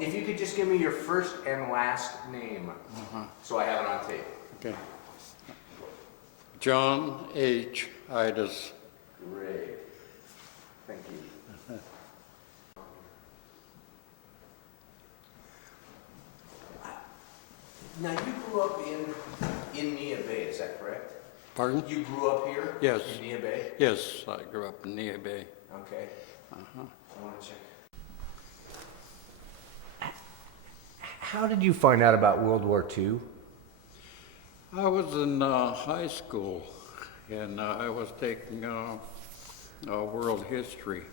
if you could just give me your first and last name, so I have it on tape. Okay. John H. Ides. Great. Thank you. Now, you grew up in Nia Bay, is that correct? Pardon? You grew up here? Yes. In Nia Bay? Yes, I grew up in Nia Bay. Okay. I want to check. How did you find out about World War II? I was in high school, and I was taking world history,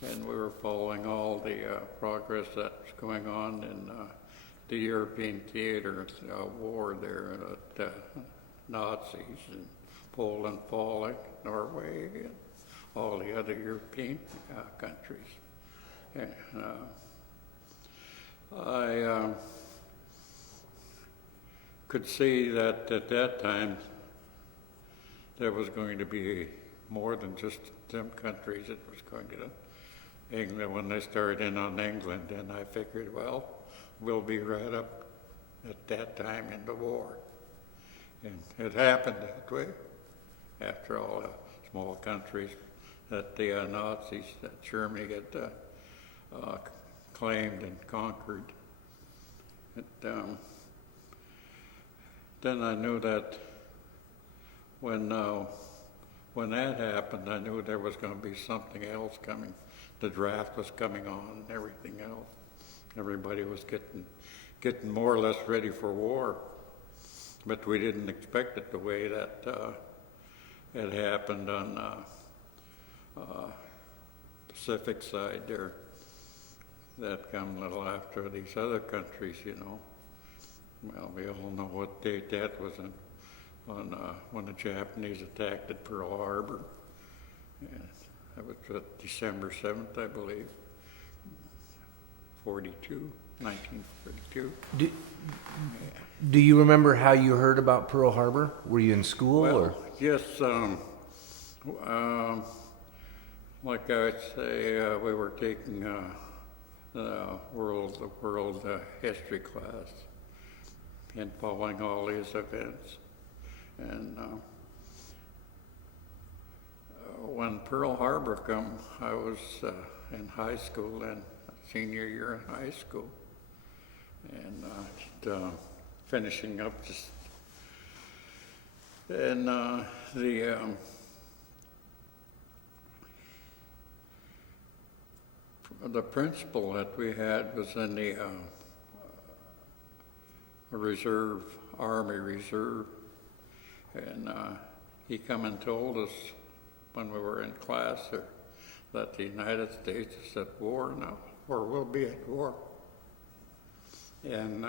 and we were following all the progress that's going on in the European theater war there, at Nazis and Poland falling, Norway, and all the other European countries. And, I could see that at that time there was going to be more than just them countries. It was going to England when they started in on England, and I figured, well, we'll be right up at that time in the war. And it happened that way. After all, the small countries that the Nazis, that Germany had claimed and conquered. Then I knew that when that happened, I knew there was going to be something else coming. The draft was coming on and everything else. Everybody was getting more or less ready for war, but we didn't expect it the way that it happened on Pacific side there. That come a little after these other countries, you know. Well, we all know what date that was on when the Japanese attacked at Pearl Harbor. And that was December 7th, I believe, 1942. Do you remember how you heard about Pearl Harbor? Were you in school? Well, or? yes, like I would say, we were taking the world history class and following all these events. And when Pearl Harbor come, I was in high school then, senior year in high school, and finishing up just, and the principal that we had was in the reserve, Army Reserve, and he come and told us when we were in class there, that the United States is at war now, or will be at war. And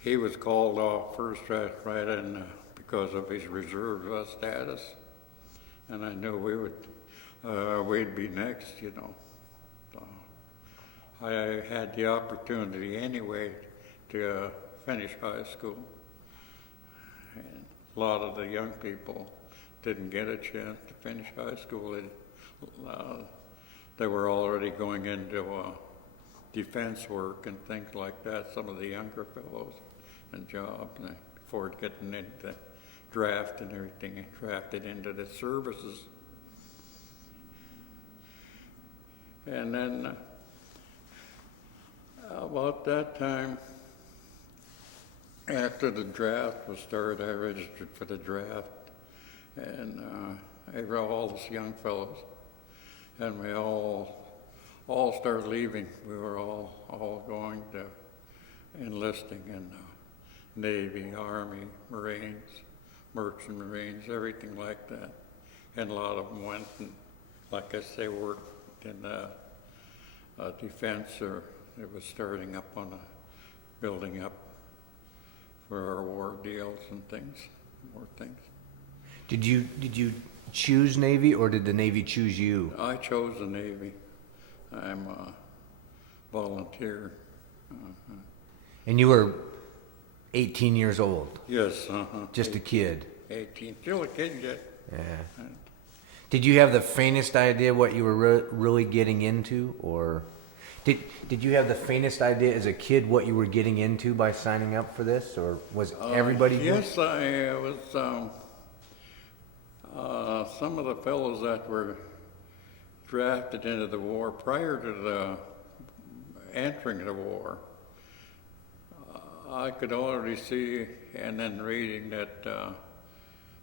he was called off first right in because of his reserve status, and I knew we'd be next, you know. I had the opportunity anyway to finish high school, and a lot of the young people didn't get a chance to finish high school. They were already going into defense work and things like that, some of the younger fellows, and jobs, before getting into draft and everything, drafted into the services. And then about that time, after the draft was started, I registered for the draft, and I wrote all these young fellows, and we all started leaving. We were all going to enlisting in Navy, Army, Marines, Merchant Marines, everything like that. And a lot of them went and, like I say, worked in defense, or it was starting up on building up for our war deals and things, more things. Did you choose Navy, or did the Navy choose you? I chose the Navy. I'm a volunteer. And you were 18 years old? Yes, Just 18, a kid? 18, still a kid yet. Yeah. Did you have the faintest idea what you were really getting into, or Did you have the faintest idea as a kid what you were getting into by signing up for this, or was everybody? Yes, I was. Some of the fellows that were drafted into the war prior to the entering the war, I could already see, and then reading that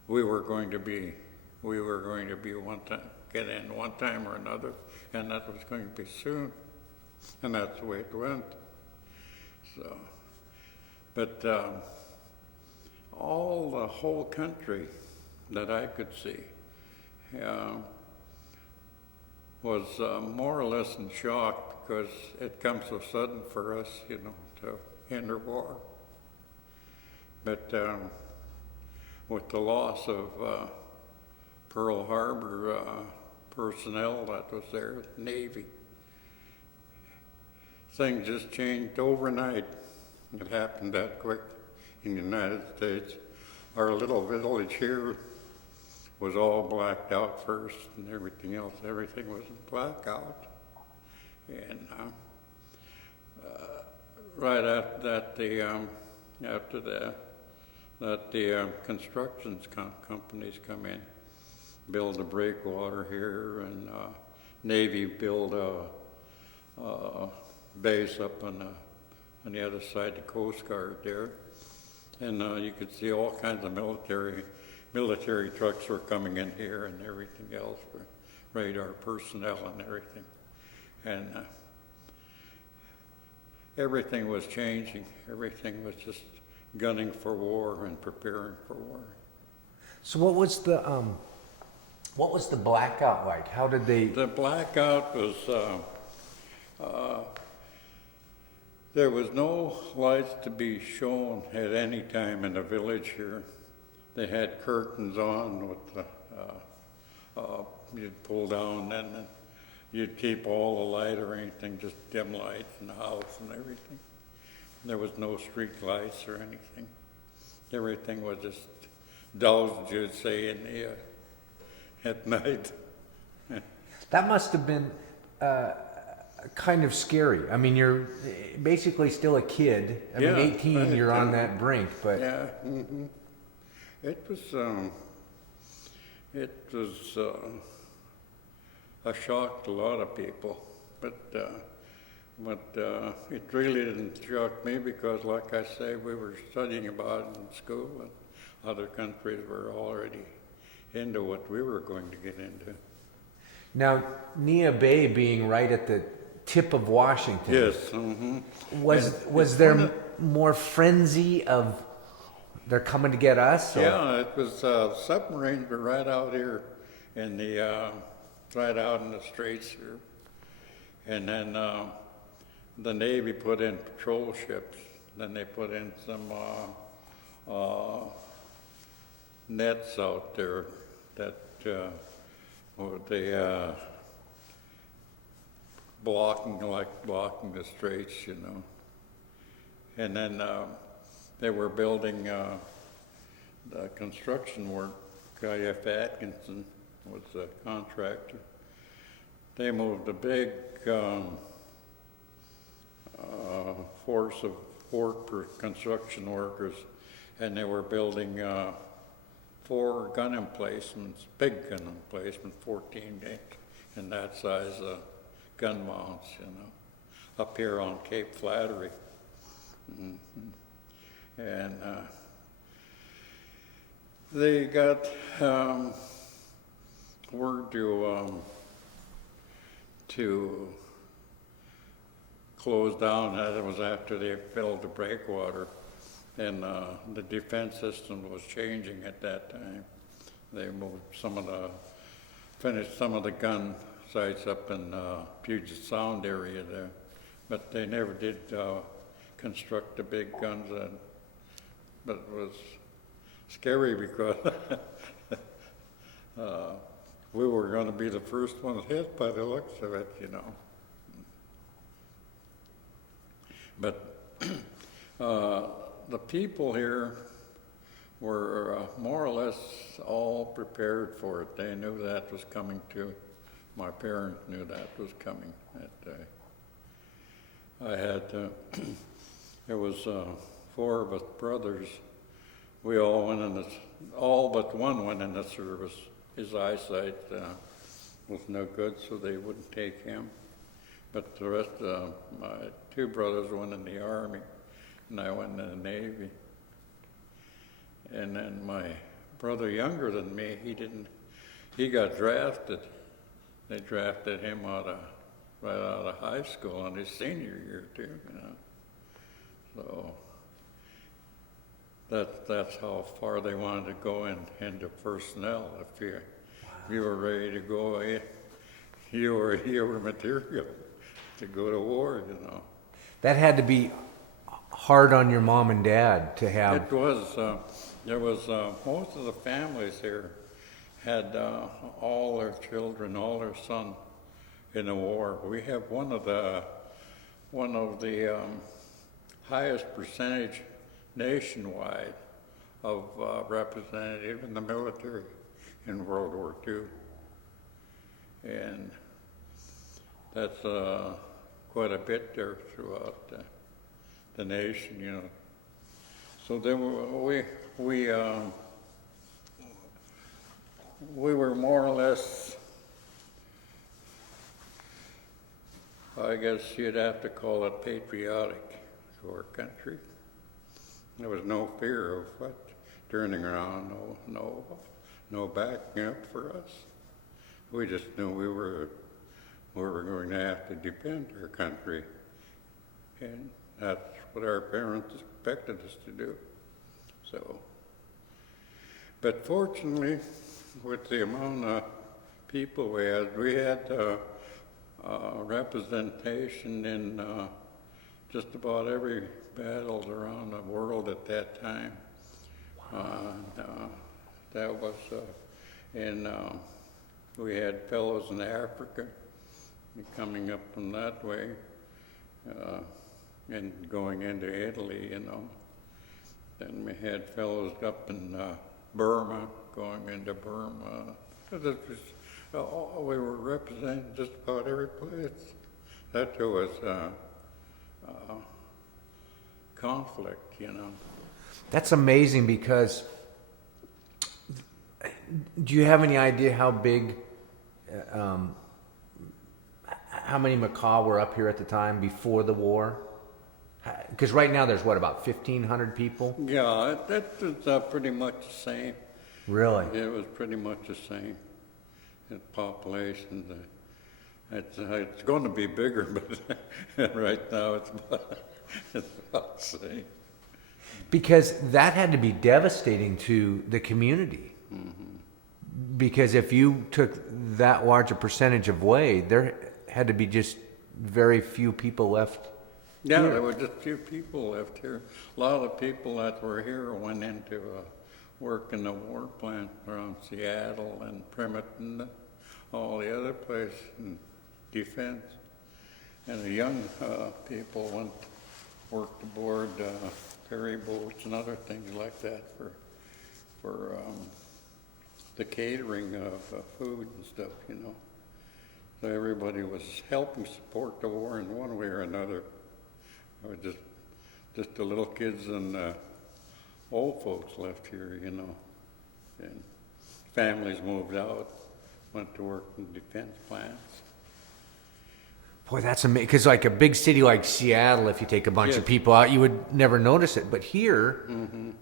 we were going to be one time, get in one time or another, and that was going to be soon, and that's the way it went. So, but the whole country that I could see was more or less in shock because it comes so sudden for us, you know, to enter war. But with the loss of Pearl Harbor personnel that was there, Navy, things just changed overnight. It happened that quick in the United States. Our little village here was all blacked out first, and everything was blackout. And right after that, the construction companies come in, build a breakwater here, and Navy build a base up on the other side of the Coast Guard there. And you could see all kinds of military trucks were coming in here and everything else for radar personnel and everything. And everything was changing. Everything was just gunning for war and preparing for war. So what was the blackout like? How did they? The blackout was there was no lights to be shown at any time in the village here. They had curtains on with you'd pull down, and you'd keep all the light or anything, just dim lights in the house and everything. There was no street lights or anything. Everything was just doused, you'd say, in the at night. That must have been kind of scary. I mean, you're basically still a kid. I mean, 18, right, you're on that brink, but yeah, mm-hmm. It was a shock to a lot of people, but it really didn't shock me because, like I say, we were studying about it in school, and other countries were already into what we were going to get into. Now, Nia Bay being right at the tip of Washington. Yes. Mm-hmm. Was there more frenzy of they're coming to get us? Or? Yeah, it was submarines were right out here in the right out in the straits here, and then the Navy put in patrol ships. Then they put in some nets out there that were they blocking the straits, you know. And then they were building the construction work. F. Atkinson was the contractor. They moved a big force of 4 construction workers, and they were building 4 gun emplacements, big gun emplacements, 14 inch, and that size gun mounts, you know, up here on Cape Flattery. Mm-hmm. And they got word to close down. That was after they filled the breakwater, and the defense system was changing at that time. They moved finished some of the gun sites up in Puget Sound area there, but they never did construct the big guns. But it was scary because we were going to be the first ones hit by the looks of it, you know. But the people here were more or less all prepared for it. They knew that was coming too. My parents knew that was coming that day. I had, there was 4 of us brothers. We all went in all but one went in the service. His eyesight was no good, so they wouldn't take him. But the rest of my 2 brothers went in the Army, and I went in the Navy. And then my brother younger than me, he got drafted. They drafted him right out of high school in his senior year too, So that's how far they wanted to go into personnel. If you were ready to go, you were material to go to war, That had to be hard on your mom and dad to have. It was. There was most of the families here had all their children, all their sons in the war. We have one of the highest percentage nationwide of representative in the military in World War II, and that's quite a bit there throughout the nation, So then we were more or less, I guess you'd have to call it patriotic to our country. There was no fear of what turning around, no backing up for us. We just knew we were going to have to defend our country, and that's what our parents expected us to do. So, but fortunately, with the amount of people we had representation in just about every battle around the world at that time. That was, we had fellows in Africa coming up from that way, and going into Italy, Then we had fellows up in Burma, going into Burma. We were representing just about every place that there was conflict, That's amazing, because do you have any idea how big, how many macaw were up here at the time before the war? Because right now there's about 1,500 people? Yeah, that was pretty much the same. Really? It was pretty much the same. The population, it's going to be bigger, but right now it's about the same. Because that had to be devastating to the community. Mm-hmm. Because if you took that large a percentage away, there had to be just very few people left. Yeah, here. there were just few people left here. A lot of people that were here went into work in the war plant around Seattle and Bremerton, all the other places in defense. And the young people worked aboard ferry boats and other things like that for the catering of food and stuff, So everybody was helping support the war in one way or another. It was just the little kids and old folks left here, and families moved out, went to work in defense plants. Boy, that's amazing. Because like a big city like Seattle, if you take a bunch of people out, you would never notice it. But here,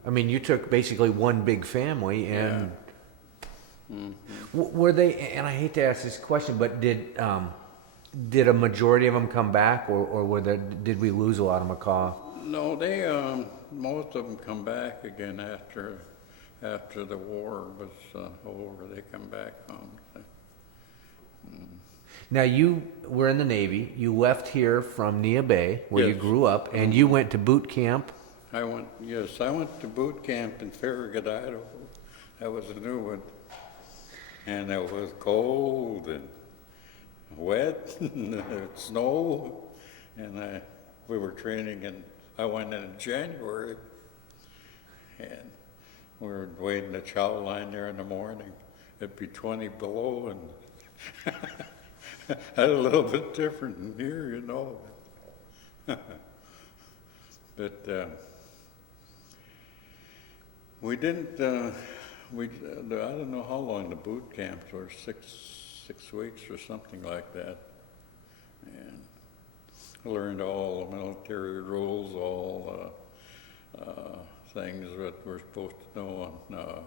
I mean, you took basically one big family, and were they? And I hate to ask this question, but did a majority of them come back, or did we lose a lot of macaw? No, they most of them come back again after the war was over. They come back home. Now, you were in the Navy. You left here from Nia Bay, where you grew up, and you went to boot camp. I went to boot camp in Farragut, Idaho. That was a new one. And it was cold and wet and snow. And we were training, and I went in January. And we were waiting the chow line there in the morning. It'd be 20 below, and a little bit different than here, But we didn't, I don't know how long the boot camps were, six weeks or something like that. And I learned all the military rules, all things that we're supposed to know on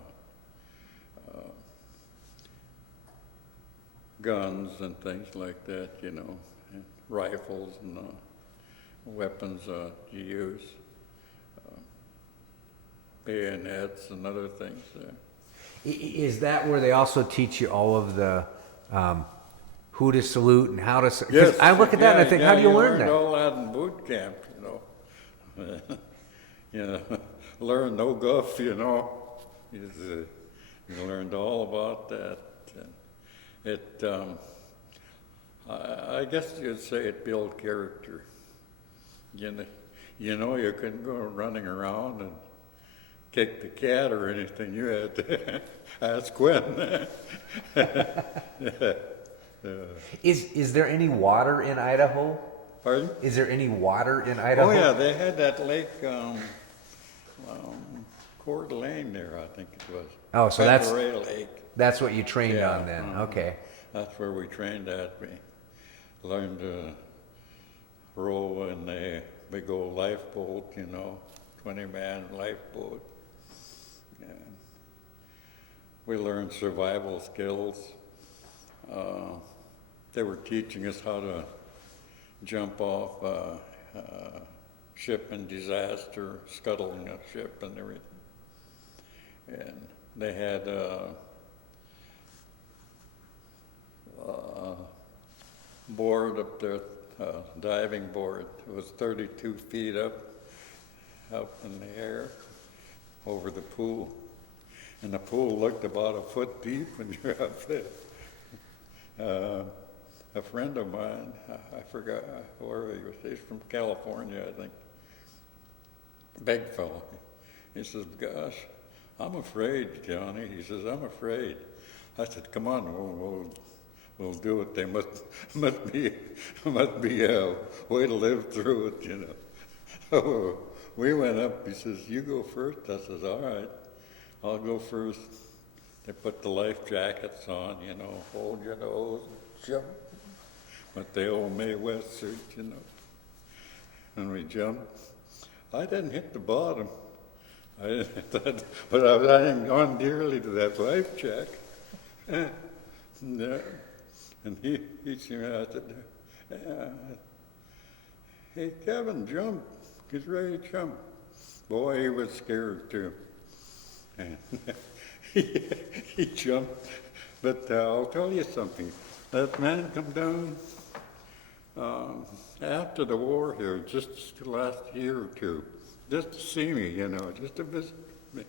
guns and things like that, you know, and rifles and weapons to use, bayonets and other things. Is that where they also teach you all of the who to salute and how to? Yes, I look at that and I think, how do you learn that? All that in boot camp, you know. You know, learn no guff, you know. You learned all about that. It, I guess you'd say it built character. You know, you couldn't go running around and kick the cat or anything. You had to ask when. Is there any water in Idaho? Pardon? Is there any water in Idaho? Oh yeah, they had that lake, Coeur d'Alene there, I think it was. Oh, so Penderay Lake. That's what you trained Yeah, on then. Okay. That's where we trained at. We learned to row in a big old lifeboat, you know, 20-man lifeboat. And we learned survival skills. They were teaching us how to jump off a ship in disaster, scuttling a ship and everything. And they had board up there, diving board. It was 32 feet up in the air over the pool. And the pool looked about a foot deep when you're up there. A friend of mine, I forgot where he was, he's from California, I think. Big fellow. He says, gosh, I'm afraid, Johnny. He says, I'm afraid. I said, come on, we'll do it. There must be a way to live through it, you know. So we went up. He says, you go first. I says, all right, I'll go first. They put the life jackets on, you know, hold your nose, jump. With the old Mae West suit, you know. And we jumped. I didn't hit the bottom. I didn't hit that, but I hung on dearly to that life jacket. Yeah. And he came out and said, hey, Kevin, jump. He's ready to jump. Boy, he was scared too. And he jumped. But I'll tell you something. That man come down after the war here, just the last year or two, just to see me, you know, just to visit me.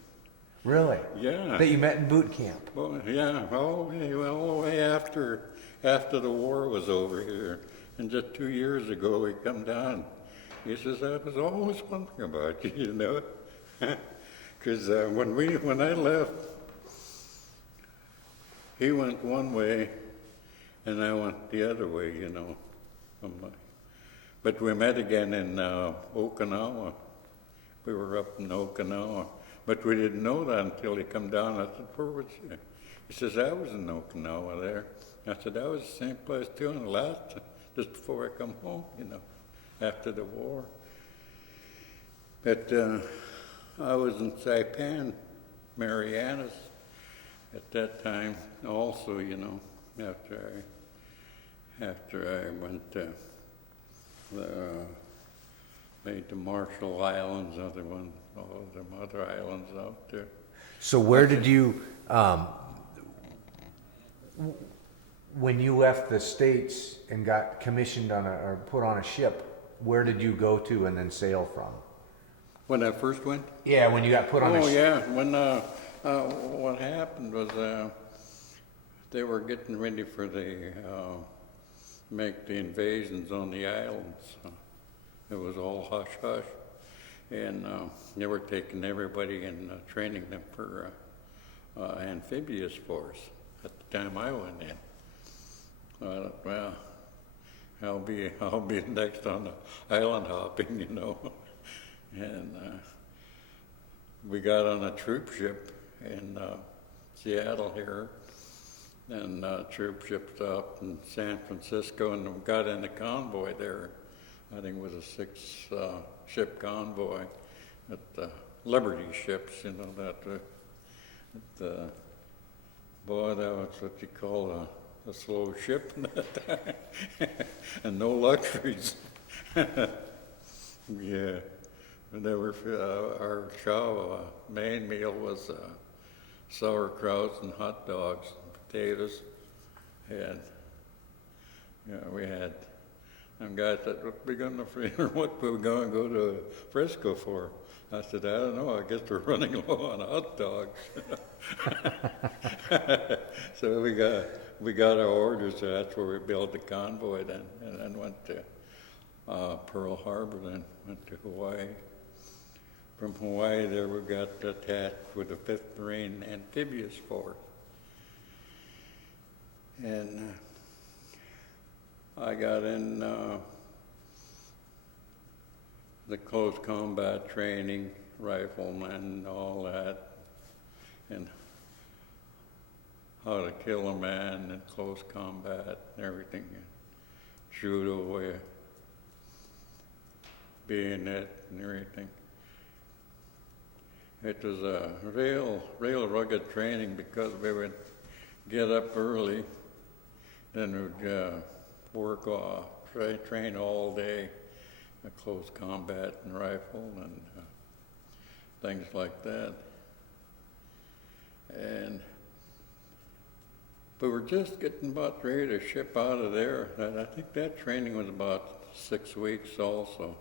Really? Yeah. That you met in boot camp? Well, yeah, all the way after the war was over here. And just 2 years ago, he come down. He says, I was always wondering about you, you know. Because when I left, he went one way, and I went the other way, you know. But we met again in Okinawa. We were up in Okinawa. But we didn't know that until he come down. I said, where was you? He says, I was in Okinawa there. I said, I was the same place too, and last, just before I come home, you know, after the war. But I was in Saipan, Marianas, at that time also, you know, after I went made the Marshall Islands, all them other islands out there. So where did you, when you left the States and got commissioned on or put on a ship, where did you go to and then sail from? When I first went? Yeah, when you got put on a ship. Oh, yeah. When, what happened was they were getting ready for make the invasions on the islands. It was all hush-hush. And they were taking everybody and training them for amphibious force at the time I went in. Well, I'll be next on the island hopping, you know. And we got on a troop ship in Seattle here, and troop ship stopped in San Francisco, and we got in a convoy there. I think it was a six-ship convoy at the Liberty ships, you know, boy, that was what you call a slow ship in that time, and no luxuries. Yeah, and our chow main meal was sauerkraut and hot dogs, and potatoes, and we had. And guys said, "What we gonna what we gonna go to Frisco for?" I said, "I don't know. I guess we're running low on hot dogs." So we got our orders. So that's where we built the convoy then, and then went to Pearl Harbor. Then went to Hawaii. From Hawaii, there we got attached with the 5th Marine Amphibious Force, and I got in the close combat training, rifleman, all that, and how to kill a man in close combat and everything, judo, bayonet and everything. It was a real rugged training because we would get up early, then we'd work off, train all day, close combat and rifle and things like that. And we were just getting about ready to ship out of there. I think that training was about 6 weeks also.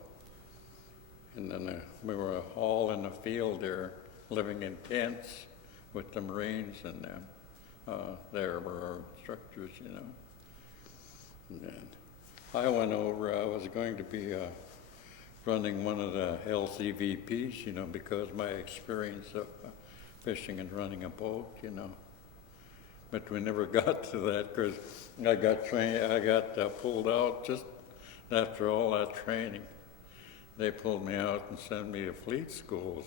And then we were all in the field there, living in tents with the Marines and them. There were our instructors, you know. And I went over, I was going to be running one of the LCVPs, you know, because my experience of fishing and running a boat, you know. But we never got to that because I got pulled out just after all that training. They pulled me out and sent me to fleet schools.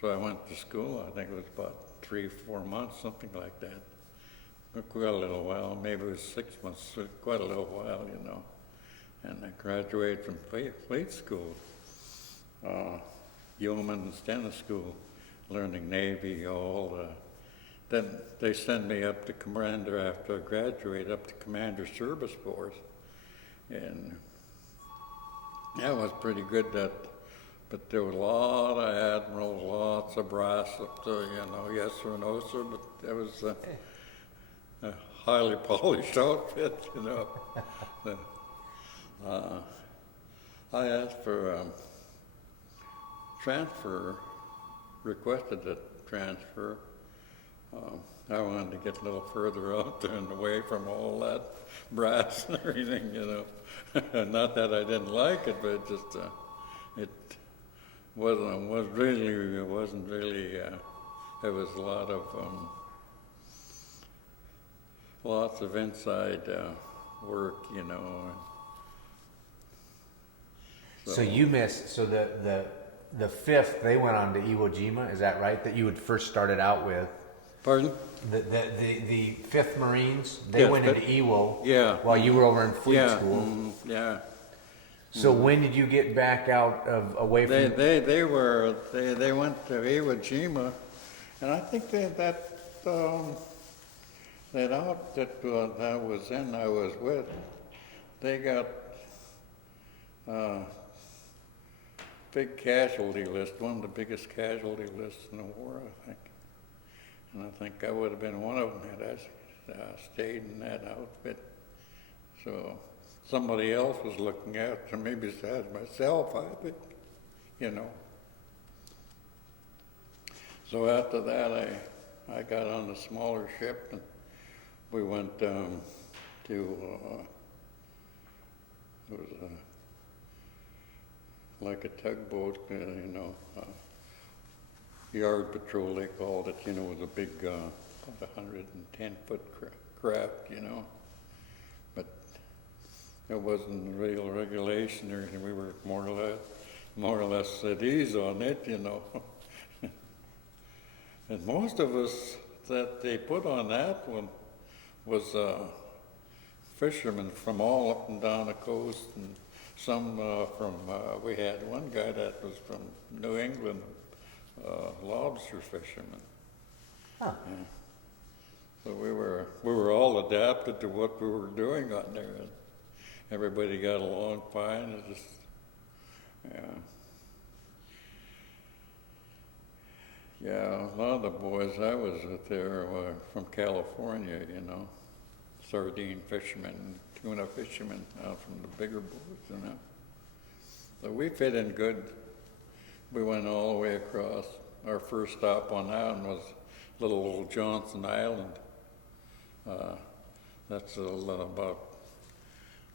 So I went to school, I think it was about 3-4 months, something like that. Quite a little while, maybe it was 6 months, quite a little while, you know. And I graduated from fleet school, yeoman and stennis school, learning Navy, then they sent me up to commander after I graduated, up to Commander Service Force. And that was pretty good, but there was a lot of admirals, lots of brass up there, you know, yes or no, sir, but it was a highly polished outfit, you know. I asked for transfer, requested a transfer. I wanted to get a little further out there and away from all that brass and everything, you know. Not that I didn't like it, but it just it wasn't really. There was a lot of lots of inside work, you know. So you missed. So the 5th, they went on to Iwo Jima. Is that right? That you had first started out with. Pardon? The 5th Marines, they went into Iwo. Yeah. While you were over in fleet school. Yeah. So when did you get back out away from? They went to Iwo Jima, and I think that outfit that was in, I was with, they got big casualty list, one of the biggest casualty lists in the war, I think. And I think I would have been one of them had I stayed in that outfit. So somebody else was looking after me besides myself, I think, you know. So after that, I got on a smaller ship and we went to, it was like a tugboat, you know, yard patrol, they called it, you know, it was a big, about 110-foot craft, you know. But it wasn't real regulation or anything. We were more or less at ease on it, you know. And most of us that they put on that one was fishermen from all up and down the coast, and some we had one guy that was from New England, lobster fisherman. Huh. Yeah. So we were all adapted to what we were doing on there, and everybody got along fine. It just, yeah, a lot of the boys I was with there were from California, you know, sardine fishermen, tuna fishermen out from the bigger boats, you know. So we fit in good. We went all the way across. Our first stop on that one was little old Johnson Island. That's about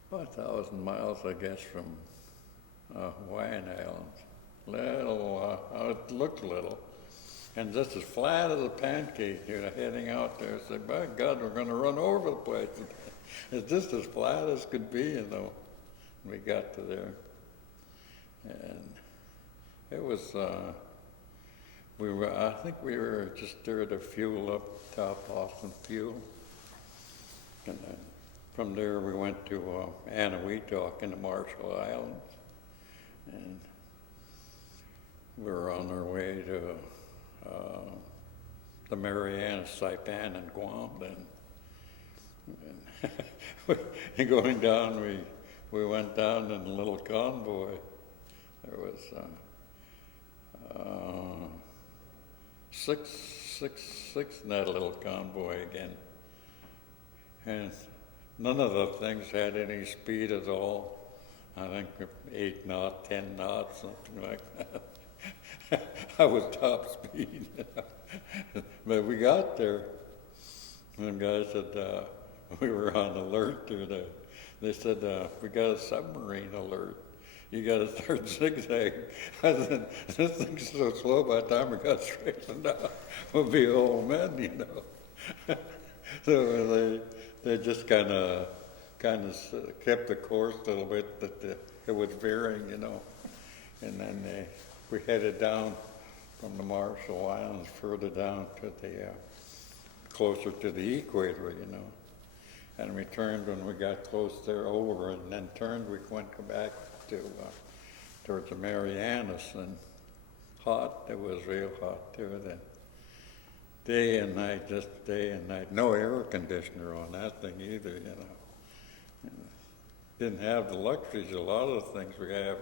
1,000 miles, I guess, from Hawaiian Islands. It looked little, and just as flat as a pancake, you know, heading out there. I said, by God, we're going to run over the place. It's just as flat as could be, you know. We got to there, and it was. I think we were just there to fuel up top Austin Fuel. And then from there we went to Anahuac in the Marshall Islands. And we were on our way to the Marianas, Saipan, and Guam then. And going down, we went down in a little convoy. There was six in that little convoy again. And none of the things had any speed at all. I think 8 knots, 10 knots, something like that. I was top speed. But we got there. And the guy said, we were on alert there. They said, we got a submarine alert. You got to start zigzagging. I said, this thing's so slow, by the time we got straightened out, we'll be old men, you know. So they just kind of kept the course a little bit, that it was veering, you know. And then we headed down from the Marshall Islands further down to closer to the equator, you know. And we turned when we got close there over, and then turned, we went back to towards the Marianas, and hot. It was real hot too then. Day and night, just day and night. No air conditioner on that thing either, you know. And didn't have the luxuries a lot of the things we have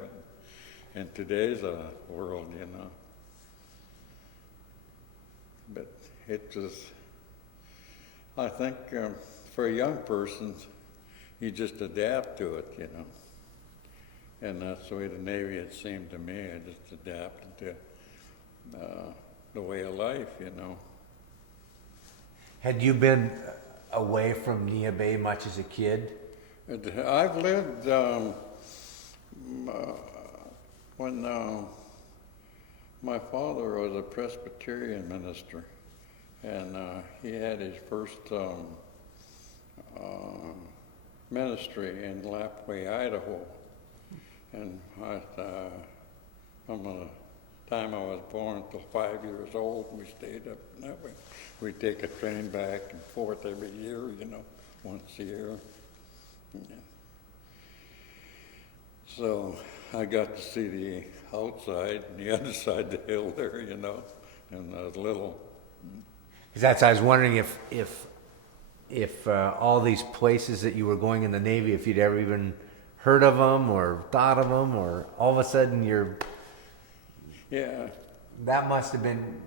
in today's world, you know. But it just, I think for a young person, you just adapt to it, you know. And that's the way the Navy, it seemed to me. I just adapted to the way of life, you know. Had you been away from Nia Bay much as a kid? I've lived when my father was a Presbyterian minister, and he had his first ministry in Lapwai, Idaho. And from the time I was born till 5 years old, we stayed up that way. We'd take a train back and forth every year, you know, once a year. And so I got to see the outside and the other side of the hill there, you know, and a little. Because I was wondering if all these places that you were going in the Navy, if you'd ever even heard of them or thought of them, or all of a sudden you're. Yeah. That must have been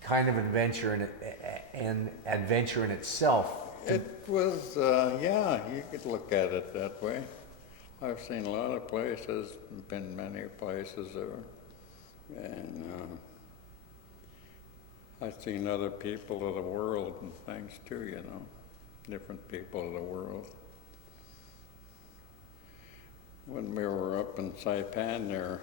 kind of adventure in itself. It was, yeah, you could look at it that way. I've seen a lot of places, been many places there, and I've seen other people of the world and things too, you know, different people of the world. When we were up in Saipan there,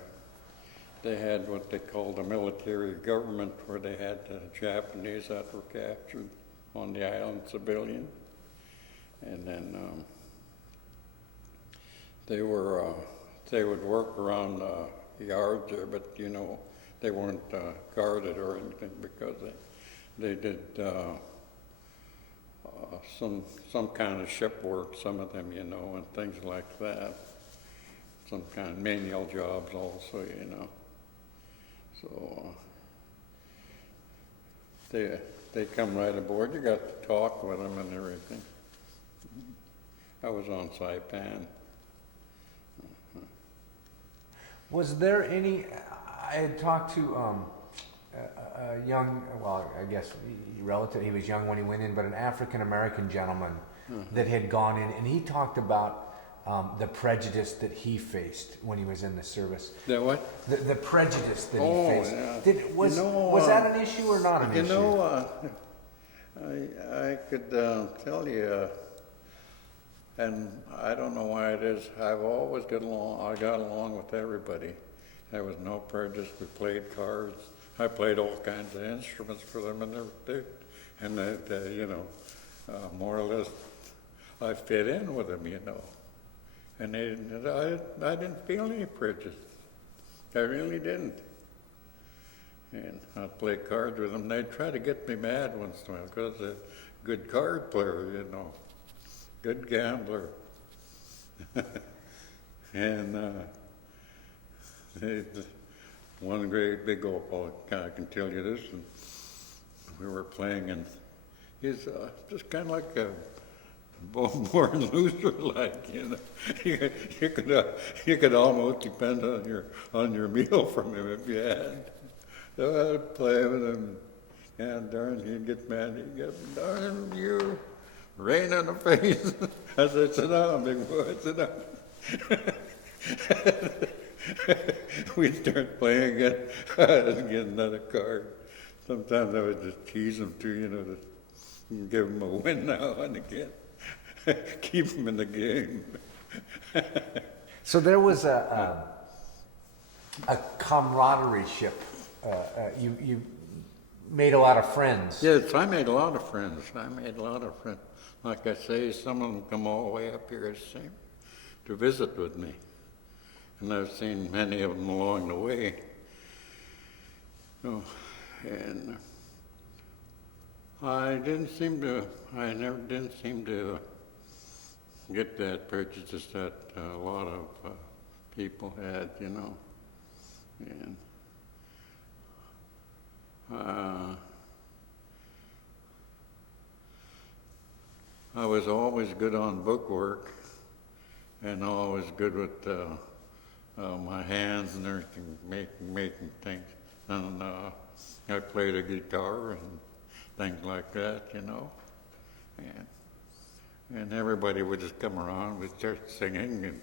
they had what they called a military government, where they had the Japanese that were captured on the island civilian. And then they were, they would work around the yards there, but you know, they weren't guarded or anything because they did some kind of ship work, some of them, you know, and things like that. Some kind of manual jobs also, you know. So they come right aboard. You got to talk with them and everything. I was on Saipan. Was there any? I had talked to a young, well, I guess relative. He was young when he went in, but an African American gentleman that had gone in, and he talked about the prejudice that he faced when he was in the service. The what? The prejudice that Oh, he faced. yeah. Was that an issue or not an issue? You know, I could tell you, and I don't know why it is. I've always got along. I got along with everybody. There was no prejudice. We played cards. I played all kinds of instruments for them, and everything. And you know, more or less, I fit in with them, you know. And I didn't feel any prejudice. I really didn't. And I'd play cards with them. They'd try to get me mad once in a while because I'm a good card player, you know, good gambler. And one great big old guy, I can tell you this, and we were playing, and he's just kind of like a born loser, like, you know. You could almost depend on your meal from him if you had. So I'd play with him, and darn, he'd get mad. He'd get, darn you, rain in the face. I said, sit down, big boy, sit down. We'd start playing again. I'd get another card. Sometimes I would just tease him too, you know, to give him a win now and again. Keep him in the game. So there was a camaraderie ship. You made a lot of friends. Yes, I made a lot of friends. Like I say, some of them come all the way up here to visit with me. And I've seen many of them along the way. Oh, and I never didn't seem to get that prejudice that a lot of people had, you know. And I was always good on bookwork and always good with my hands and everything, making things. And I played a guitar and things like that, you know. And everybody would just come around, would start singing and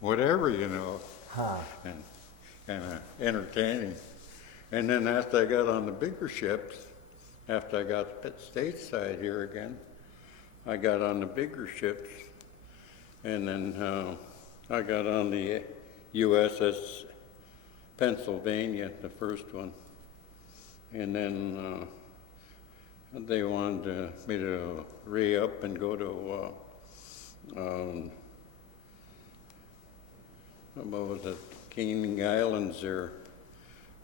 whatever, you know, and entertaining. And then after I got on the bigger ships, after I got stateside here again, I got on the bigger ships, and then I got on the USS Pennsylvania, the first one, and then they wanted me to re-up and go to, what was it, King Islands there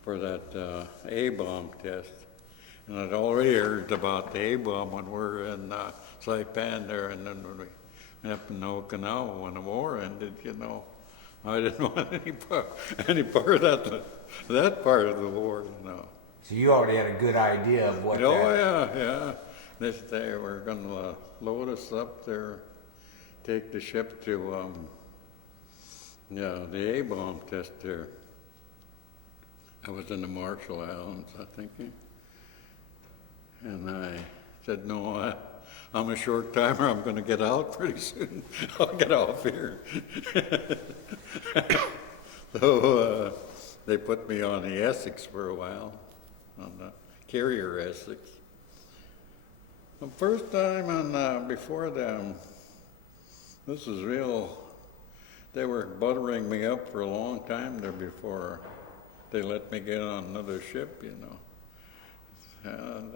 for that A-bomb test. And I'd already heard about the A-bomb when we were in Saipan there, and then when we went up in Okinawa when the war ended, you know. I didn't want any part of that part of the war, you know. So you already had a good idea of what. Yeah. This day we're going to load us up there, take the ship to the A-bomb test there. I was in the Marshall Islands, I think. And I said, no, I'm a short timer. I'm going to get out pretty soon. I'll get off here. So they put me on the Essex for a while, on the carrier Essex. The first time on before them, this is real. They were buttering me up for a long time there before they let me get on another ship, you know.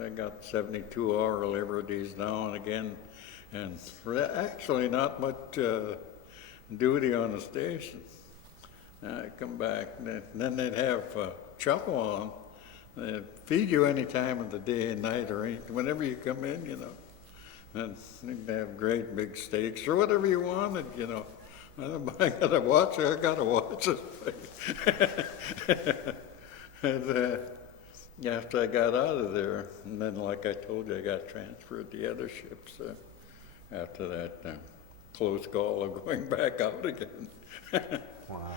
I got 72-hour liberties now and again, and actually not much duty on the station. And I come back, and then they'd have chow on. They'd feed you any time of the day and night or whenever you come in, you know. And they'd have great big steaks or whatever you wanted, you know. I gotta watch it. And after I got out of there, and then like I told you, I got transferred to the other ships after that close call of going back out again. Wow.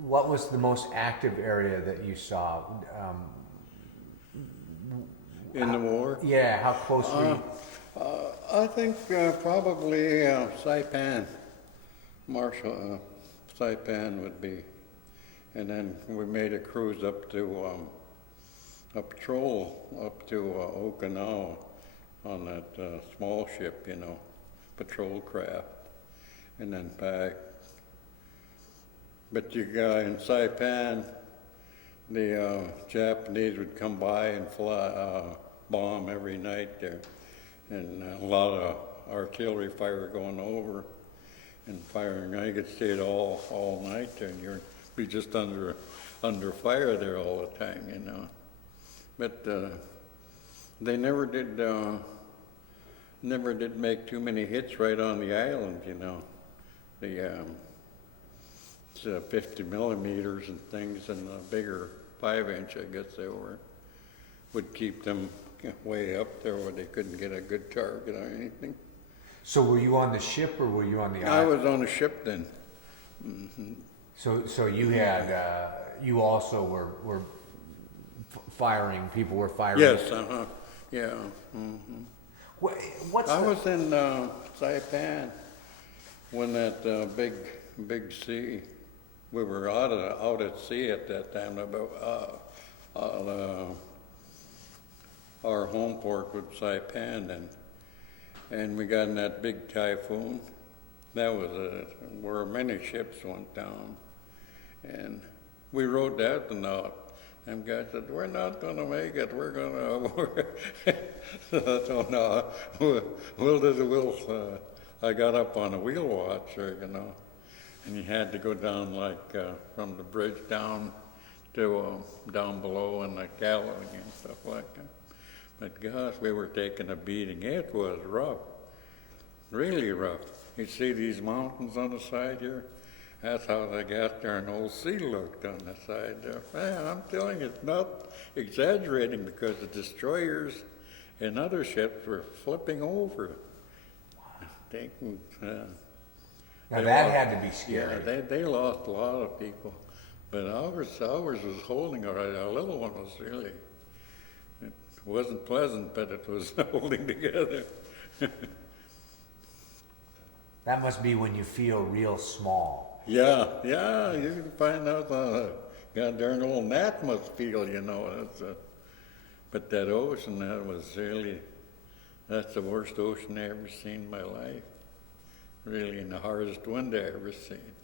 What was the most active area that you saw? In the war? Yeah, how close were you? I think probably Saipan, Marshall, Saipan would be. And then we made a cruise up to a patrol up to Okinawa on that small ship, you know, patrol craft, and then back. But you got in Saipan, the Japanese would come by and fly, bomb every night there, and a lot of artillery fire going over and firing. I could see it all night there, and you'd be just under fire there all the time, you know. But they never did make too many hits right on the island, you know. The 50 millimeters and things, and the bigger 5-inch, I guess they would keep them way up there where they couldn't get a good target or anything. So were you on the ship or were you on the island? I was on the ship then. Mm-hmm. So you had you also were firing. People were firing. Yes. Yeah. Mm-hmm. I was in Saipan when that big sea. We were out at sea at that time. Our home port was Saipan, and we got in that big typhoon. That was where many ships went down, and we rode that note. And guys said, "We're not going to make it. We're going to." I don't know. I got up on a wheel watcher, you know, and you had to go down like from the bridge down to down below in the galley and stuff like that. But gosh, we were taking a beating. It was rough, really rough. You see these mountains on the side here? That's how they got there, an old sea looked on the side there. Man, I'm telling you, it's not exaggerating, because the destroyers and other ships were flipping over. Taking, now that had to be scary. Yeah, they lost a lot of people, but ours was holding all right. Our little one was really, it wasn't pleasant, but it was holding together. That must be when you feel real small. Yeah, you can find out God darn old gnat must feel, you know. But that ocean, that's the worst ocean I ever seen in my life. Really, and the hardest wind I ever seen.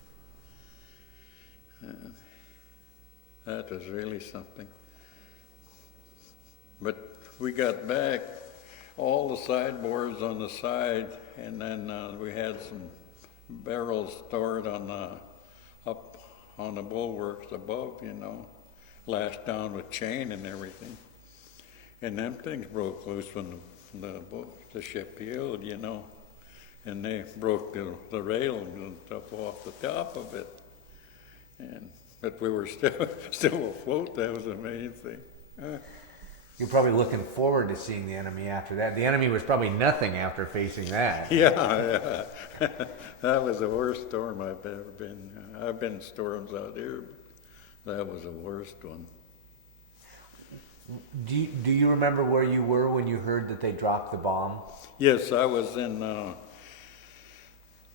That was really something. But we got back, all the sideboards on the side, and then we had some barrels stored up on the bulwarks above, you know, lashed down with chain and everything. And them things broke loose when the ship heeled, you know, and they broke the railings and stuff off the top of it. But we were still afloat. That was the main thing. You're probably looking forward to seeing the enemy after that. The enemy was probably nothing after facing that. Yeah. That was the worst storm I've ever been. I've been in storms out here, but that was the worst one. Do you remember where you were when you heard that they dropped the bomb? Yes, I was in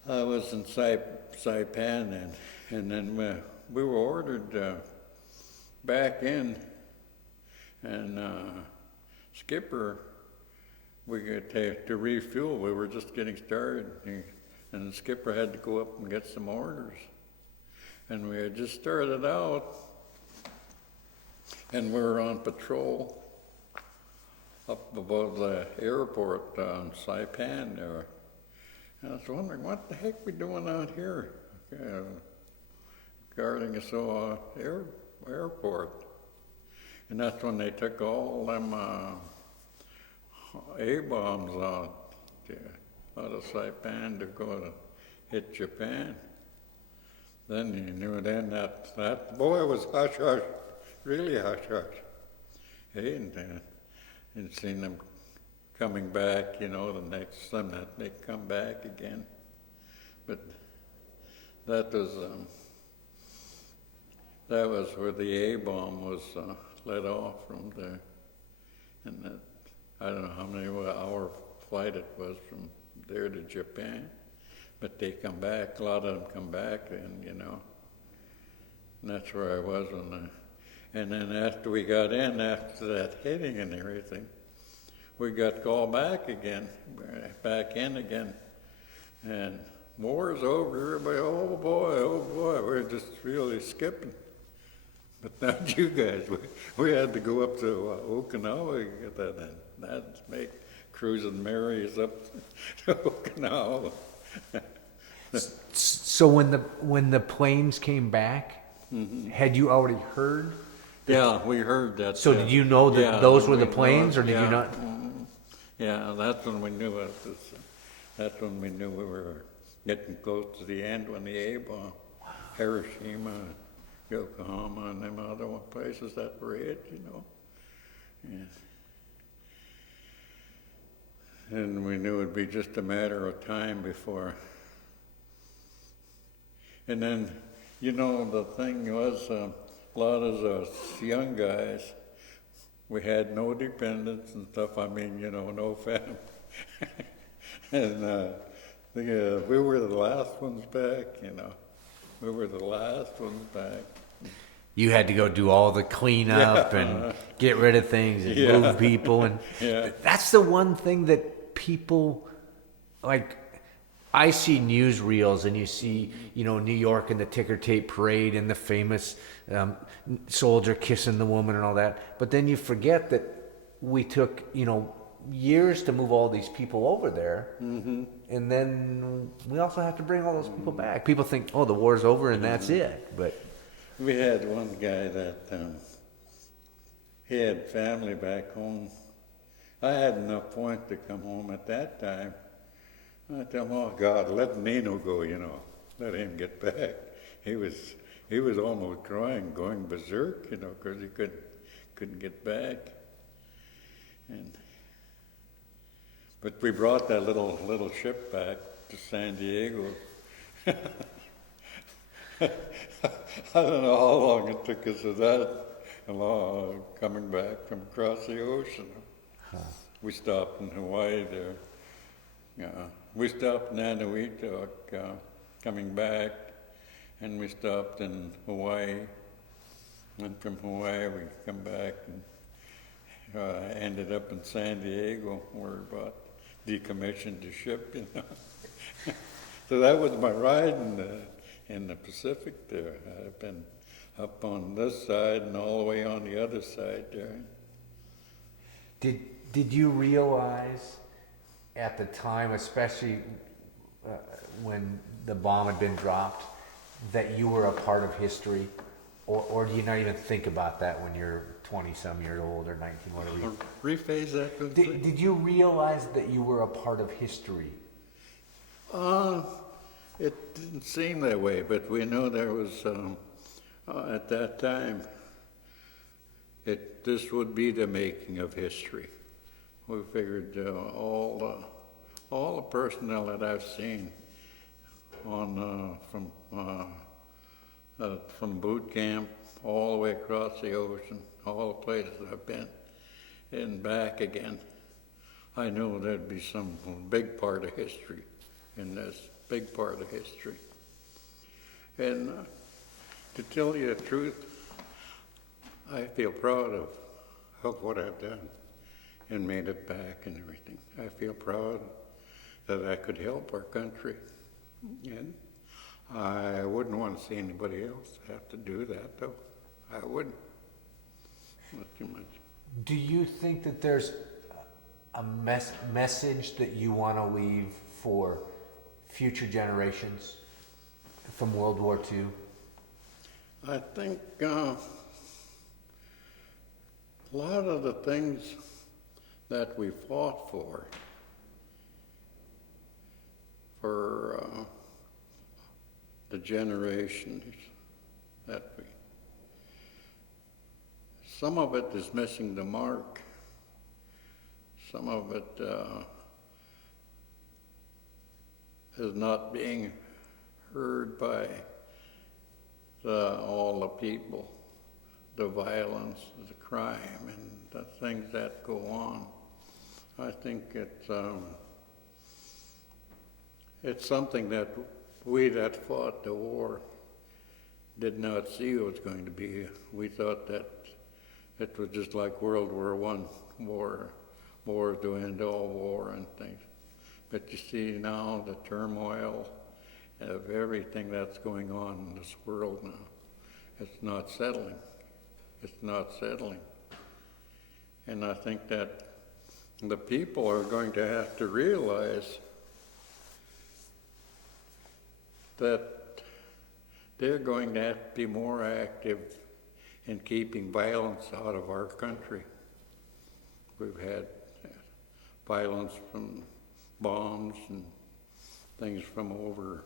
Saipan, and then we were ordered back in. And skipper, we got to refuel. We were just getting started, and the skipper had to go up and get some orders. And we had just started out, and we were on patrol up above the airport on Saipan there. I was wondering, what the heck we doing out here? Guarding us airport. And that's when they took all them A-bombs out of Saipan to go to hit Japan. Then you knew then that boy was hush hush, really hush hush. Hey, and seen them coming back, the next time that they come back again. But that was where the A-bomb was let off from there. And that, I don't know how many hour flight it was from there to Japan. But they come back, a lot of them come back, and and that's where I was and then after we got in, after that hitting and everything, we got called back in again, and war's over, everybody, oh boy, we're just really skipping. But not you guys, we had to go up to Okinawa to get that in. That'd make cruising Marys up to Okinawa. So when the planes came back, had you already heard? Yeah, we heard that. So did you know that those were the planes, or did you not? Yeah, that's when we knew it. That's when we knew we were getting close to the end, when the A-bomb, Hiroshima, Yokohama, and them other places that were hit, Yeah. And we knew it'd be just a matter of time before. And then, the thing was, a lot of us young guys, we had no dependents and stuff. I mean, no family. And we were the last ones back, We were the last ones back. You had to go do all the cleanup and get rid of things and move people. And that's the one thing that people, like, I see newsreels and you see, New York and the ticker tape parade and the famous soldier kissing the woman and all that. But then you forget that we took, years to move all these people over there. Mm-hmm. And then we also have to bring all those people back. People think, oh, the war's over and that's it. But we had one guy that he had family back home. I had enough points to come home at that time. I tell him, oh God, let Nino go, let him get back. He was almost crying, going berserk, because he couldn't get back. But we brought that little ship back to San Diego. I don't know how long it took us of that, coming back from across the ocean. Huh. We stopped in Hawaii there. We stopped in Anahuac coming back, and we stopped in Hawaii. And from Hawaii we come back and ended up in San Diego, where we decommissioned the ship, So that was my ride in the Pacific there. I've been up on this side and all the way on the other side there. Did you realize at the time, especially when the bomb had been dropped, that you were a part of history? Or do you not even think about that when you're 20-some years old or 19, whatever? Rephrase that. Did you realize that you were a part of history? It didn't seem that way, but we know there was, at that time, this would be the making of history. We figured all the personnel that I've seen from boot camp all the way across the ocean, all the places I've been, and back again, I knew there'd be some big part of history in this, big part of history. And to tell you the truth, I feel proud of what I've done and made it back and everything. I feel proud that I could help our country. And I wouldn't want to see anybody else have to do that, though. I wouldn't. Not too much. Do you think that there's a message that you want to leave for future generations from World War II? I think a lot of the things that we fought for the generations that some of it is missing the mark. Some of it is not being heard by all the people, the violence, the crime, and the things that go on. I think it's something that we that fought the war did not see it was going to be. We thought that it was just like World War I, war to end all war and things. But you see now the turmoil of everything that's going on in this world now. It's not settling. It's not settling. And I think that the people are going to have to realize that they're going to have to be more active in keeping violence out of our country. We've had violence from bombs and things from over,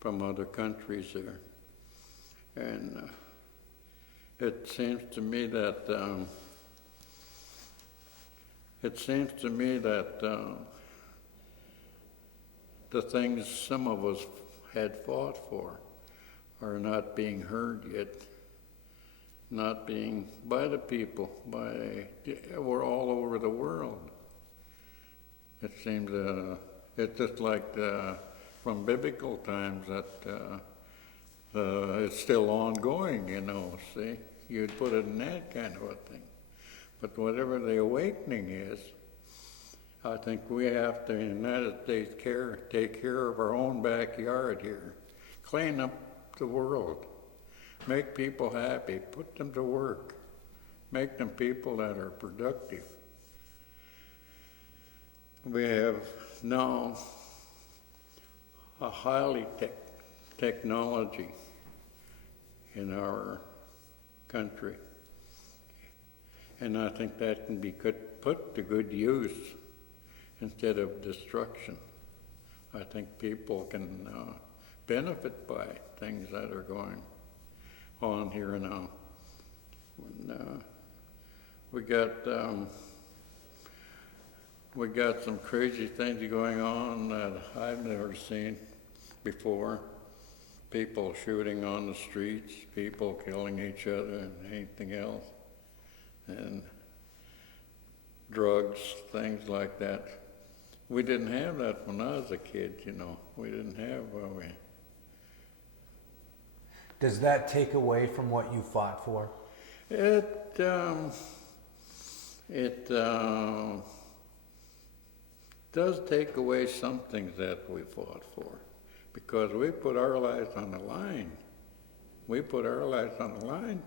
from other countries there. And it seems to me that the things some of us had fought for are not being heard yet, not being by the people, we're all over the world. It seems it's just like from biblical times that it's still ongoing, see? You'd put it in that kind of a thing. But whatever the awakening is, I think we have to, in the United States, take care of our own backyard here. Clean up the world. Make people happy. Put them to work. Make them people that are productive. We have now a highly technology in our country. And I think that can be put to good use instead of destruction. I think people can benefit by things that are going on here now. We got some crazy things going on that I've never seen before. People shooting on the streets, people killing each other and anything else. And drugs, things like that. We didn't have that when I was a kid, We didn't have Does that take away from what you fought for? It does take away some things that we fought for, because we put our lives on the line. We put our lives on the line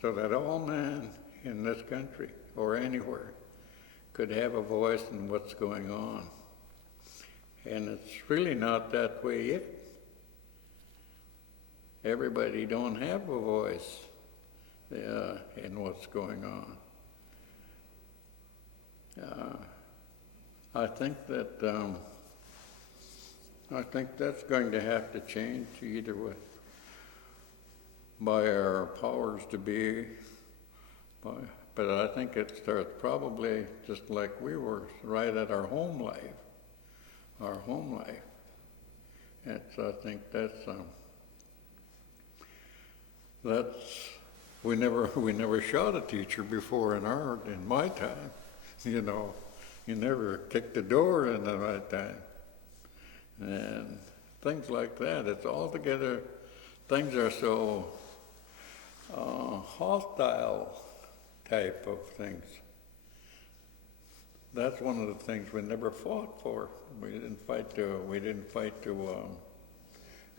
so that all men in this country or anywhere could have a voice in what's going on. And it's really not that way yet. Everybody don't have a voice in what's going on. I think that's going to have to change either way, by our powers to be, but I think it starts probably just like we were, right at our home life. And so I think we never shot a teacher before in my time, You never kicked the door in the right time. And things like that. It's altogether, things are so hostile type of things. That's one of the things we never fought for. We didn't fight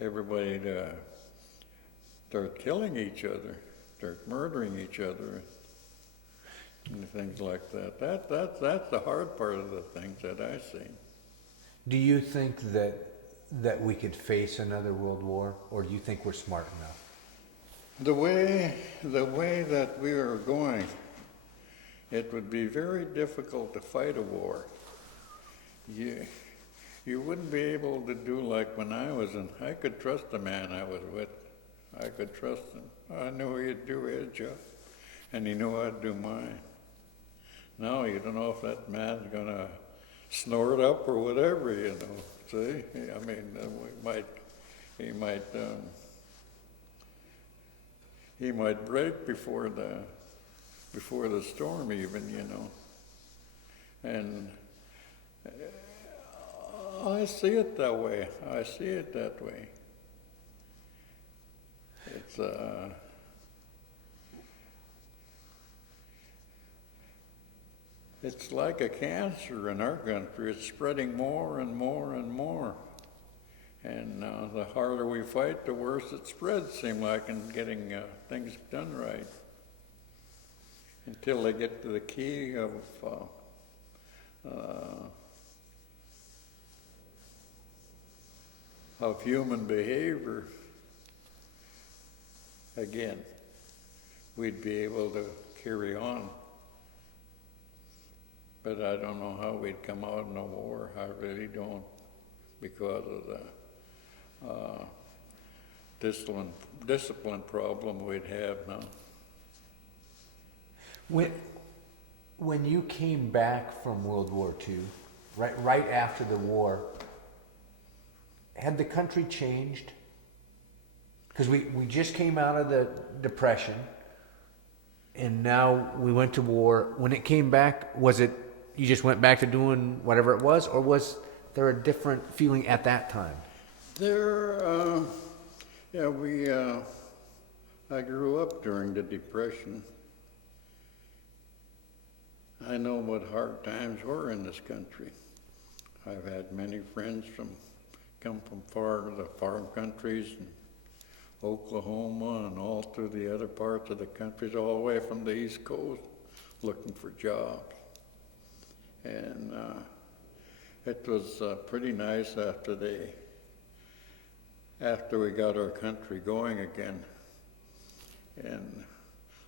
everybody to start killing each other, start murdering each other. and things like that. That's the hard part of the things that I see. Do you think that we could face another world war, or do you think we're smart enough? The way that we are going, it would be very difficult to fight a war. You wouldn't be able to do like when I was in. I could trust the man I was with. I could trust him. I knew he'd do his job, and he knew I'd do mine. Now you don't know if that man's gonna snort up or whatever, you know. See, I mean, he might break before the storm, even, you know. And I see it that way. I see it that way. It's like a cancer in our country. It's spreading more and more and more. And the harder we fight, the worse it spreads, seem like, in getting things done right. Until they get to the key of human behavior, again, we'd be able to carry on. But I don't know how we'd come out in a war. I really don't, because of the discipline problem we'd have now. When you came back from World War II, right after the war, had the country changed? Because we just came out of the Depression, and now we went to war. When it came back, was it you just went back to doing whatever it was, or was there a different feeling at that time? I grew up during the Depression. I know what hard times were in this country. I've had many friends come from the far countries, and Oklahoma, and all through the other parts of the countries, all the way from the East Coast, looking for jobs. And it was pretty nice after we got our country going again. And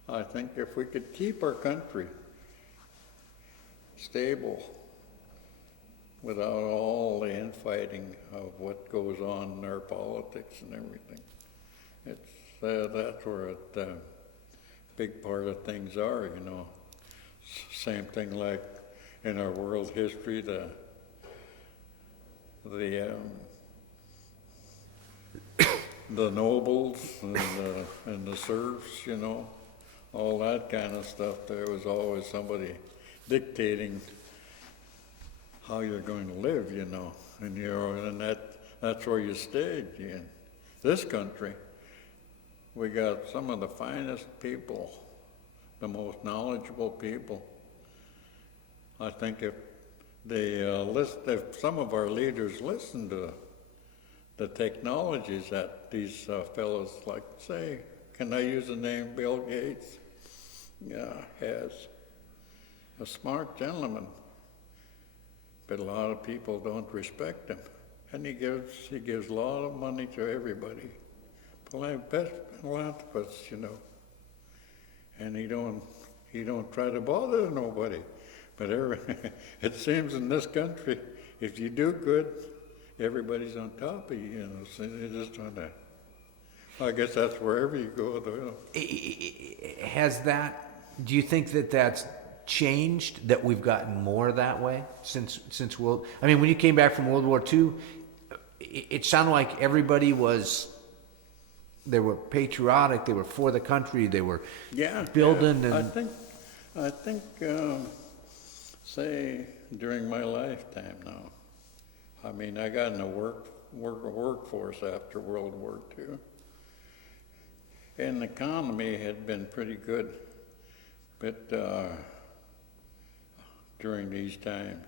I think if we could keep our country stable without all the infighting of what goes on in our politics and everything, that's where a big part of things are, you know. Same thing like in our world history, the nobles and the serfs, you know, all that kind of stuff. There was always somebody dictating how you're going to live, you know, and that's where you stayed. In this country, we got some of the finest people, the most knowledgeable people. I think if some of our leaders listen to the technologies that these fellows, like, say, can I use the name Bill Gates? Yeah, has. A smart gentleman, but a lot of people don't respect him. And he gives a lot of money to everybody. Best philanthropist, you know. And he don't try to bother nobody. But it seems in this country, if you do good, everybody's on top of you, you know. So they just trying to. I guess that's wherever you go, though. Do you think that's changed, that we've gotten more that way since I mean, when you came back from World War II, it sounded like everybody they were patriotic, they were for the country, they were building. Yeah. And I think, say, during my lifetime now, I mean, I got in the workforce after World War II, and the economy had been pretty good, but during these times.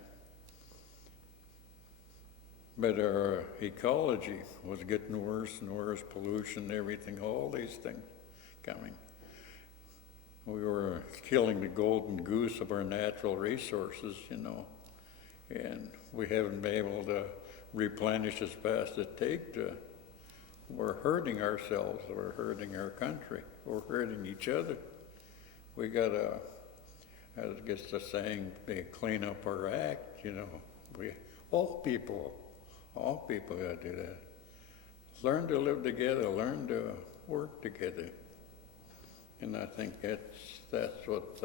But our ecology was getting worse and worse, pollution, everything, all these things coming. we were killing the golden goose of our natural resources, and we haven't been able to replenish as fast as it takes to. We're hurting ourselves, we're hurting our country, we're hurting each other. We gotta, I guess the saying, they clean up our act, We, all people gotta do that. Learn to live together, learn to work together. And I think that's what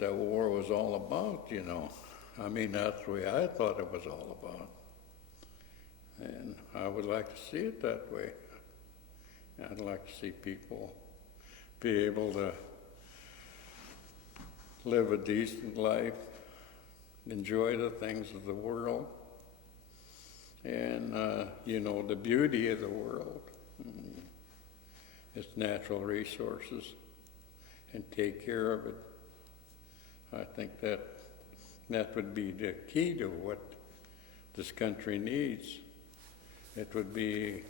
that war was all about, I mean, that's the way I thought it was all about. And I would like to see it that way. I'd like to see people be able to live a decent life, enjoy the things of the world, and, the beauty of the world, its natural resources, and take care of it. I think that would be the key to what this country needs. It would be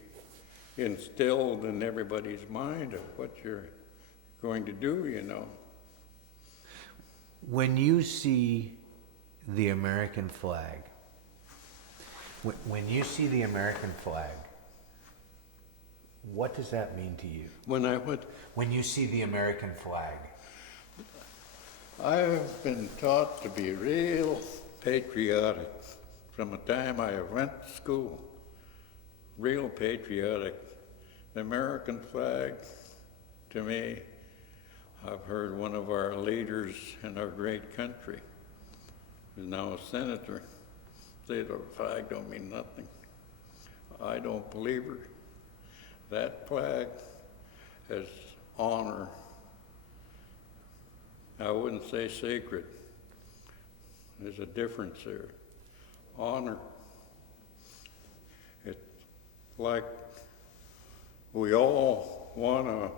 instilled in everybody's mind of what you're going to do, When you see the American flag, when you see the American flag, what does that mean to you? When you see the American flag? I've been taught to be real patriotic from the time I went to school. Real patriotic. The American flag, to me, I've heard one of our leaders in our great country, who's now a senator, say the flag don't mean nothing. I don't believe her. That flag has honor. I wouldn't say sacred. There's a difference there. Honor. It's like we all want to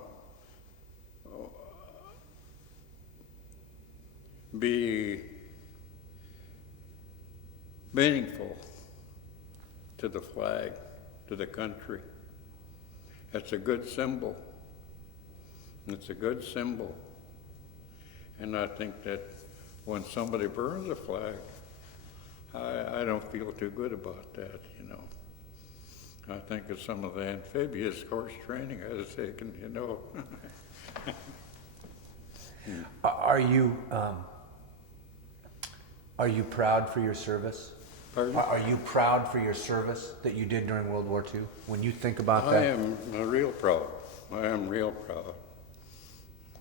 be meaningful to the flag, to the country. It's a good symbol. It's a good symbol. And I think that when somebody burns a flag, I don't feel too good about that, I think of some of the amphibious horse training I was taking, Are you proud for your service? Pardon? Are you proud for your service that you did during World War II? When you think about that? I am real proud. I am real proud.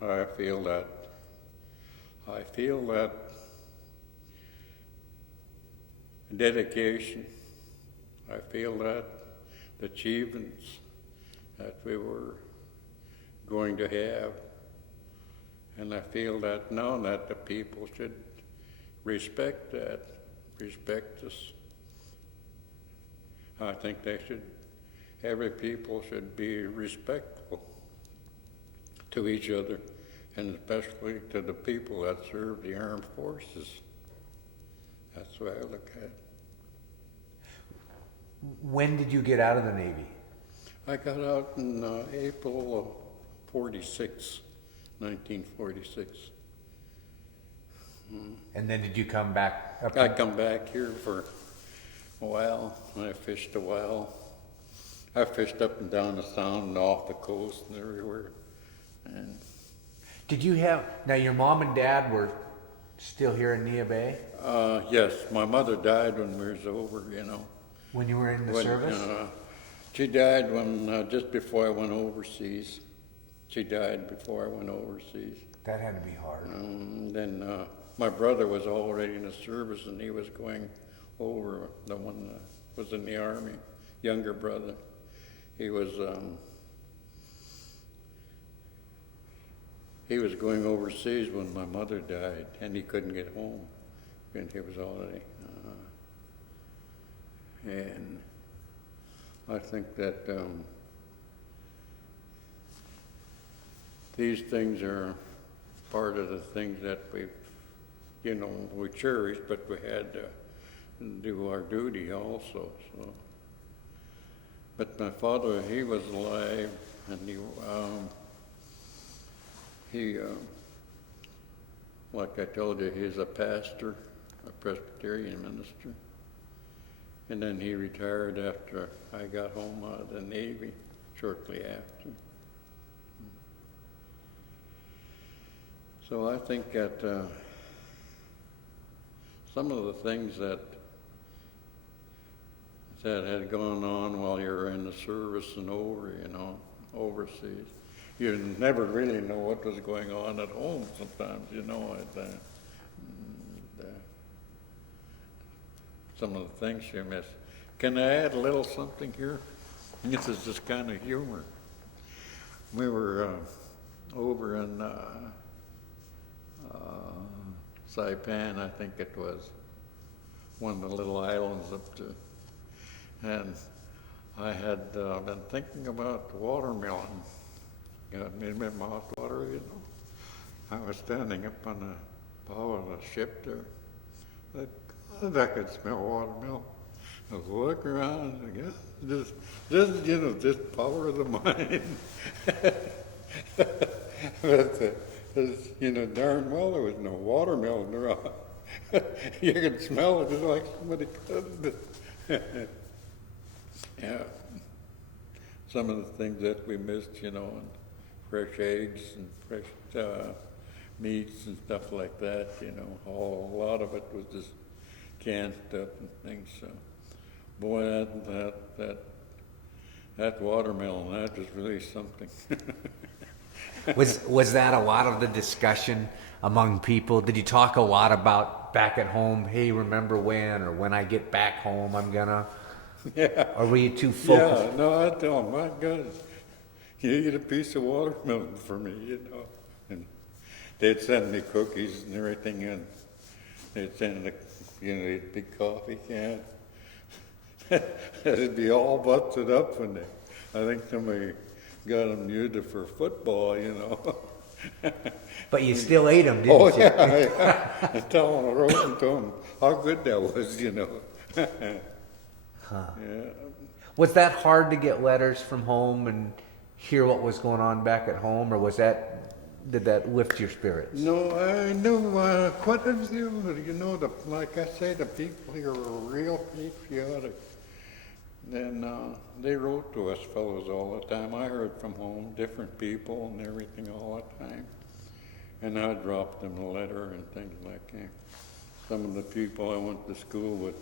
I feel that dedication. I feel that the achievements that we were going to have. And I feel that now that the people should respect that, respect us. I think every people should be respectful to each other, and especially to the people that serve the armed forces. That's the way I look at it. When did you get out of the Navy? I got out in April of 1946. And then did you come back? I come back here for a while. I fished a while. I fished up and down the sound and off the coast and everywhere. And Did you have, now your mom and dad were still here in Nia Bay? yes, my mother died when we was over, When you were in the service? She died when just before I went overseas. She died before I went overseas. That had to be hard. Then my brother was already in the service, and he was going over, the one that was in the Army, younger brother. He was going overseas when my mother died, and he couldn't get home, and he was already. And I think that these things are part of the things that we cherish, but we had to do our duty also. So, but my father, he was alive and he like I told you, he's a pastor, a Presbyterian minister. And then he retired after I got home out of the Navy, shortly after. So I think that some of the things that had gone on while you were in the service and overseas, you never really know what was going on at home sometimes, some of the things you miss. Can I add a little something here? This is just kind of humor. We were over in Saipan, I think it was, one of the little islands up to, and I had been thinking about watermelon. Got me in my mouth water, I was standing up on the bow of the ship there. God, I could smell watermelon. I was looking around, I guess, just power of the mind. But, darn well there was no watermelon around. You could smell it just like somebody could. Yeah. Some of the things that we missed, and fresh eggs and fresh meats and stuff like that, a lot of it was just canned stuff and things. So, boy, that watermelon, that was really something. Was that a lot of the discussion among people? Did you talk a lot about back at home? Hey, remember when? Or when I get back home, I'm gonna. Yeah. Or were you too focused? Yeah. No, I tell them, my God, you eat a piece of watermelon for me, And they'd send me cookies and everything, and they'd send a big coffee can. It'd be all busted up, and I think somebody got them used it for football, But you still ate them, didn't you? Oh, yeah. I tell them, I wrote them to them how good that was, Huh. Yeah. Was that hard to get letters from home and hear what was going on back at home, or did that lift your spirits? No, I know quite a few. Like I say, the people here are real patriotic. And they wrote to us fellows all the time. I heard from home, different people and everything all the time. And I dropped them a letter and things like that. Some of the people I went to school with,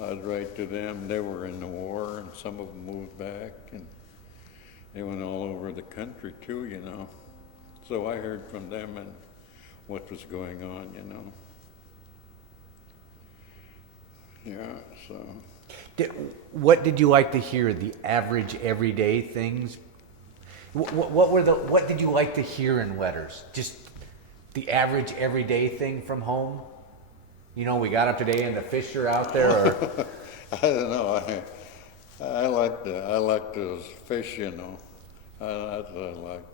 I'd write to them. They were in the war, and some of them moved back, and they went all over the country too, So I heard from them and what was going on, Yeah, so. What did you like to hear? The average, everyday things. What did you like to hear in letters? Just the average, everyday thing from home. We got up today and the fish are out there. Or I don't know. I like those fish. That's what I like.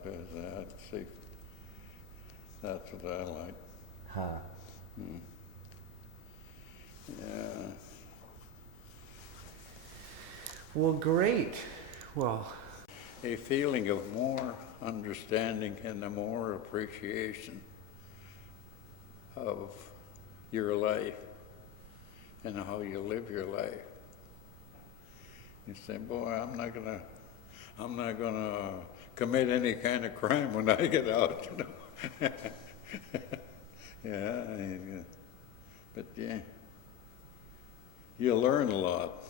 See, that's what I like. Huh. Yeah. Well, great. Well, a feeling of more understanding and a more appreciation of your life and how you live your life. You say, boy, I'm not gonna commit any kind of crime when I get out, Yeah, but yeah, you learn a lot.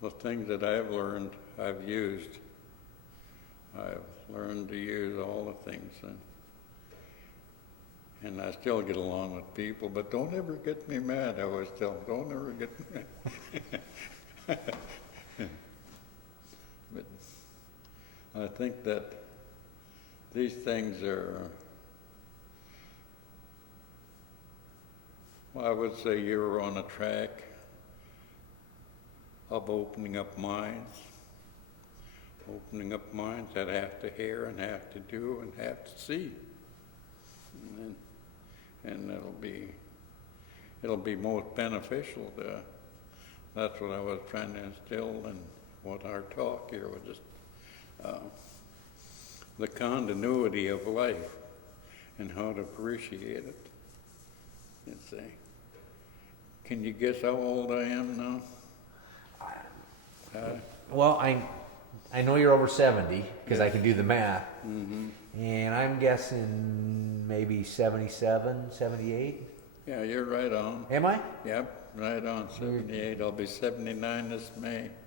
The things that I've learned, I've used. I've learned to use all the things. And I still get along with people, but don't ever get me mad. I always tell them, don't ever get me mad. But I think that these things are, I would say you're on a track of opening up minds that have to hear and have to do and have to see. And it'll be most beneficial. That's what I was trying to instill in what our talk here was just the continuity of life and how to appreciate it. You see. Can you guess how old I am now? Well, I know you're over 70 because I can do the math. And I'm guessing maybe 77, 78. Yeah, you're right on. Am I? Yep, right on, 78. I'll be 79 this May.